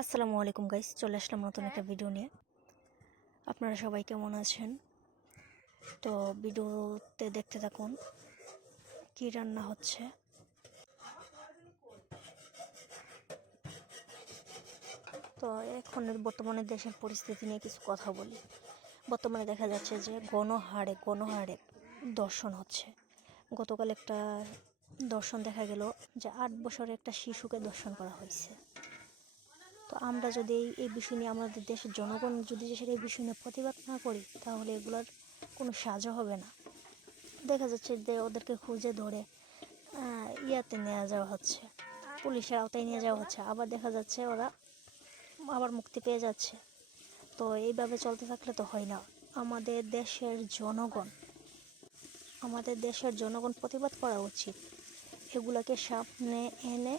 আসসালামু আলাইকুম গাইস, চলে আসলাম নতুন একটা ভিডিও নিয়ে। আপনারা সবাই কেমন আছেন? তো ভিডিওতে দেখতে থাকুন কি রান্না হচ্ছে। তো এখনের বর্তমানে দেশের পরিস্থিতি নিয়ে কিছু কথা বলি। বর্তমানে দেখা যাচ্ছে যে গণহারে দর্শন হচ্ছে। গতকাল একটা দর্শন দেখা গেল যে 8 বছরের একটা শিশুকে দর্শন করা হয়েছে। তো আমরা যদি এই বিষয় নিয়ে আমাদের দেশের জনগণ যদি এই বিষয় নিয়ে প্রতিবাদ না করি, তাহলে এগুলোর কোনো সাজা হবে না। দেখা যাচ্ছে যে ওদেরকে খুঁজে ধরে ইয়াতে নিয়ে যাওয়া হচ্ছে, পুলিশের আওতায় নিয়ে যাওয়া হচ্ছে, আবার দেখা যাচ্ছে ওরা আবার মুক্তি পেয়ে যাচ্ছে। তো এইভাবে চলতে থাকলে তো হয় না। আমাদের দেশের জনগণ প্রতিবাদ করা উচিত। এগুলাকে সামনে এনে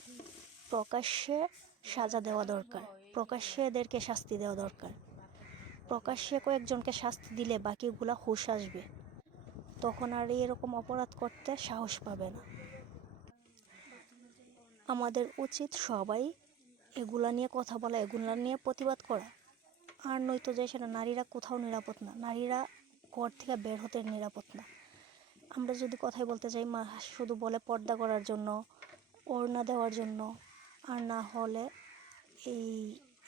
প্রকাশ্যে সাজা দেওয়া দরকার, প্রকাশ্যে এদেরকে শাস্তি দেওয়া দরকার। প্রকাশ্যে কয়েকজনকে শাস্তি দিলে বাকিগুলা হুঁশ আসবে, তখন আর এরকম অপরাধ করতে সাহস পাবে না। আমাদের উচিত সবাই এগুলা নিয়ে কথা বলা, এগুলা নিয়ে প্রতিবাদ করা। আর নয়তো যে সেটা নারীরা কোথাও নিরাপদ না, নারীরা ঘর থেকে বের হতে নিরাপদ না। আমরা যদি কথাই বলতে চাই, মা শুধু বলে পর্দা করার জন্য, ওড়না দেওয়ার জন্য, আর না হলে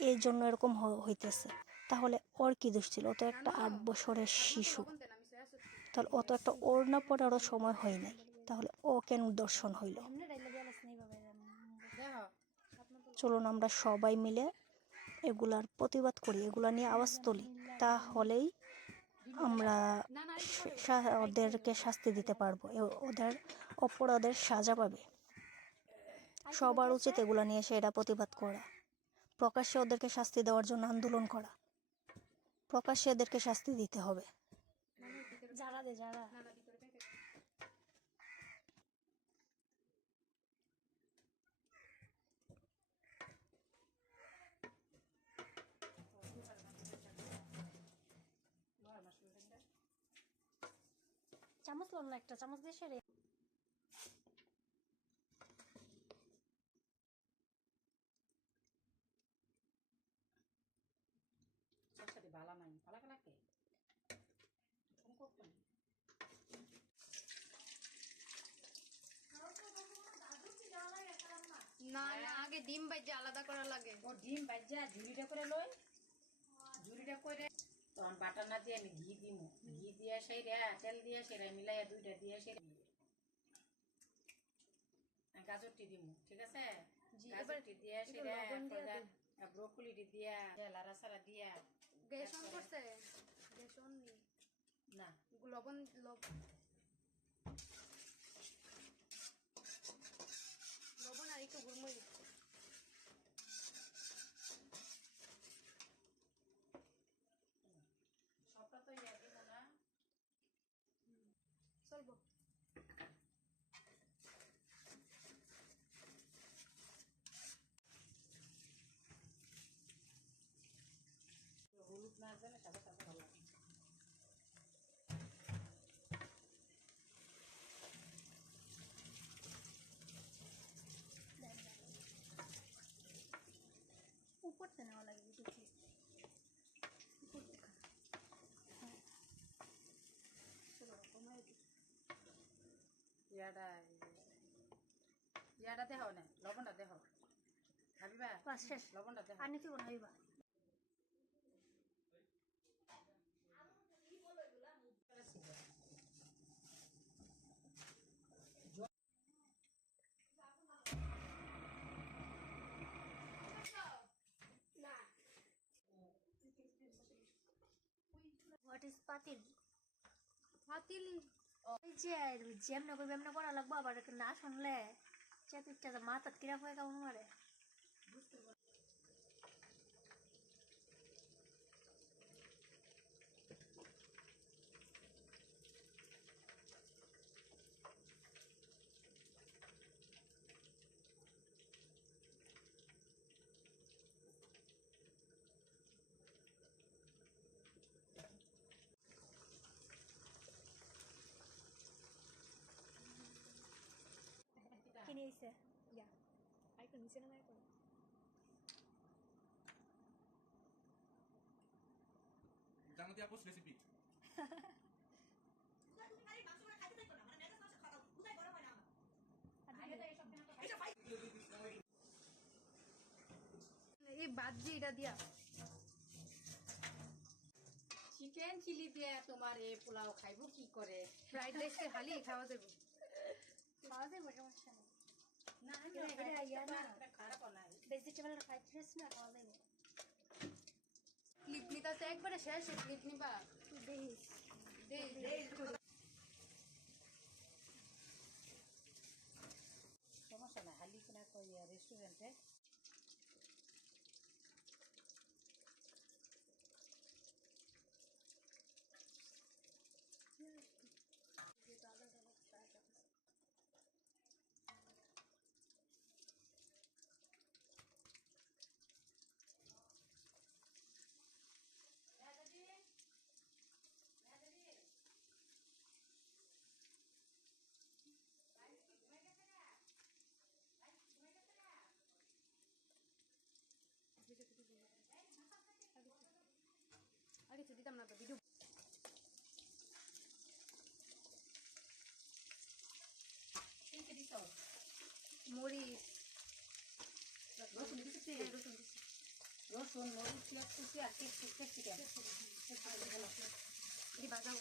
এই জন্য এরকম হইতেছে, তাহলে ওর কি দোষ ছিল? ও তো একটা 8 বছরের শিশু, তাহলে ও তো একটা ওড়না পরারও সময় হয় নাই, তাহলে ও কেন দর্শন হইল? চলুন আমরা সবাই মিলে এগুলার প্রতিবাদ করি, এগুলা নিয়ে আওয়াজ তুলি, তাহলেই আমরা ওদেরকে শাস্তি দিতে পারবো, ওদের অপরাধের সাজা পাবে। সবার উচিত এগুলা নিয়ে সেটা প্রতিবাদ করা, প্রকাশ্যে ওদেরকে শাস্তি দেওয়ার জন্য আন্দোলন করা, প্রকাশ্যে এদেরকে শাস্তি দিতে হবে। যারা চামচ লোন একটা চামচ দিয়ে সেরে বালা নাই পালা কালাকে না না আগে ডিম বাইজে আলাদা করা লাগে। ও ডিম ভাজা ঝুড়িটা করে লই, ঝুড়িটা করে তখন বাটার না দিয়ে আমি ঘি দিমু, ঘি দিয়ে সেইরা তেল দিয়ে সেরা মিলাইয়া দুইটা দিয়ে সেরা গাজরটি দিমু, ঠিক আছে? গাজরটি দিয়ে সেরা ব্রোকলিটি দিয়া লারা সারা দিয়া গ্যাস অন করছে, গ্যাস অন নি না লবণ লবণ আর একটু গুড়মরিচ সবটা তো ইয়া দিব না, চলবো। হলুদ না জানে সাদা সাদা ভালো লাগে। উপরতে নেওয়া লাগে দেখি। ইয়াটা দেহ না, লবণটা দেহ খাবিবা, বাস শেষ, লবণটা দেহ। আর নিতে বানাইবা। হোয়াট ইজ পাতিল? পাতিল ওই যে যেমন করবে এমন করা লাগবো, আবার না শুনলে চেপিটা মাথা কিরা হয়ে কেমন মারে। কিনে এসে ইয়া আইকন নিচে নামাই করো। Santiago's recipe. এই বাদ দিয়ে এটা দিয়া চিকেন চিলি দিয়ে তোমার এই পোলাও খাইব কি করে? ফ্রাইড রাইস খালি খাওয়া যাবে খাওয়া যাবে সমস্যা নেই না এটা ইয়া না। খারাপ নাই। ভেজিটেবল ফ্রাইড রাইস না খাওয়া যাবে ক্লিপ নিতে তো একবারে শেষ ক্লিপ নিবা দেখিস সমস্যা নাই, হালি কিনা কই রেস্টুরেন্টে আগে তো দিতাম না তো ভিডিও মরিচ রসুন দিচ্ছি, রসুন মরিচ পেঁয়াজ কুচি আর ক্যাপসিকাম এটি বাজাও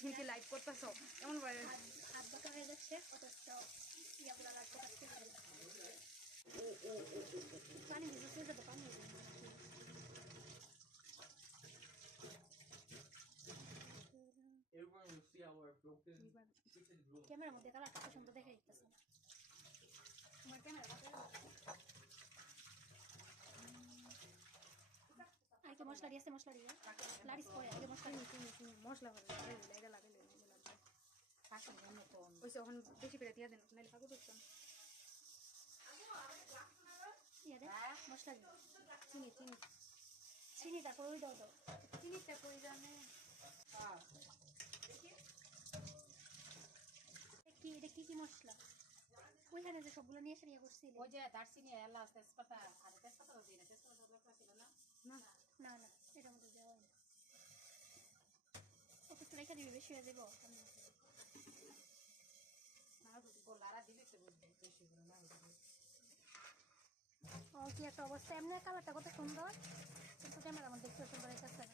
তুমি কি লাইভ করতেছ এমন ভাবে পানি ভিজে যাবে পানি Everyone will see our broken kitchen room. ক্যামেরার মধ্যে কালারটা সুন্দর দেখে দিতেছে তোমার ক্যামেরা আগে মশলা দিয়েছে মশলা দিয়ে লাড়িস পরে আগে মশলা দিয়ে মশলা হবে এটা লাগাইলে ওই এখন বেশি করে দিয়ে দেন নাহলে ফাঁকু করতাম ইয়ে দে মশলা দিয়ে চিনি চিনি চিনিটা করে দাও দাও চিনিটা করে জানে কি এটা কি কি মশলা ওইখানে যে সবগুলো নিয়ে এসে নিয়ে করছিল ওই যে দারচিনি এলাচ তেজপাতা আর তেজপাতাও দিই না, তেজপাতা দরকার ছিল না। না না না এটার মধ্যে দেওয়া হয় না ওকে তো রেখে দিবি বেশি হয়ে যাবো লারা দিবি তো বেশি করে না ও কি একটা অবস্থা এমনি কালারটা কত সুন্দর কিন্তু ক্যামেরা আমার দেখতে সুন্দর হইতেছে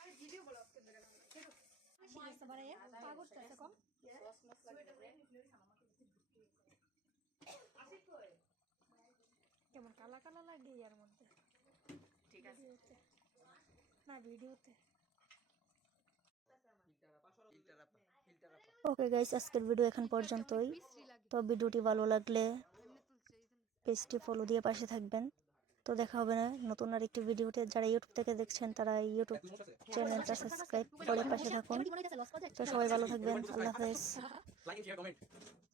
আরে ভিডিও বলো আজকে দেখা না ঠিক আছে বারে পাগলটা কম সস মশলা দিবে। কেমন কালা কালা লাগে এর মধ্যে ঠিক আছে না ভিডিওতে ওকে গাইস, আজকের ভিডিও এখন পর্যন্তই। তো ভিডিওটি ভালো লাগলে পেজটি ফলো দিয়ে পাশে থাকবেন। তো দেখা হবে না নতুন আরেকটি ভিডিওতে। যারা ইউটিউব থেকে দেখছেন তারা ইউটিউব চ্যানেলটা সাবস্ক্রাইব করে পাশে থাকুন। তো সবাই ভালো থাকবেন, আল্লাহ হাফেজ। Like and share, comment.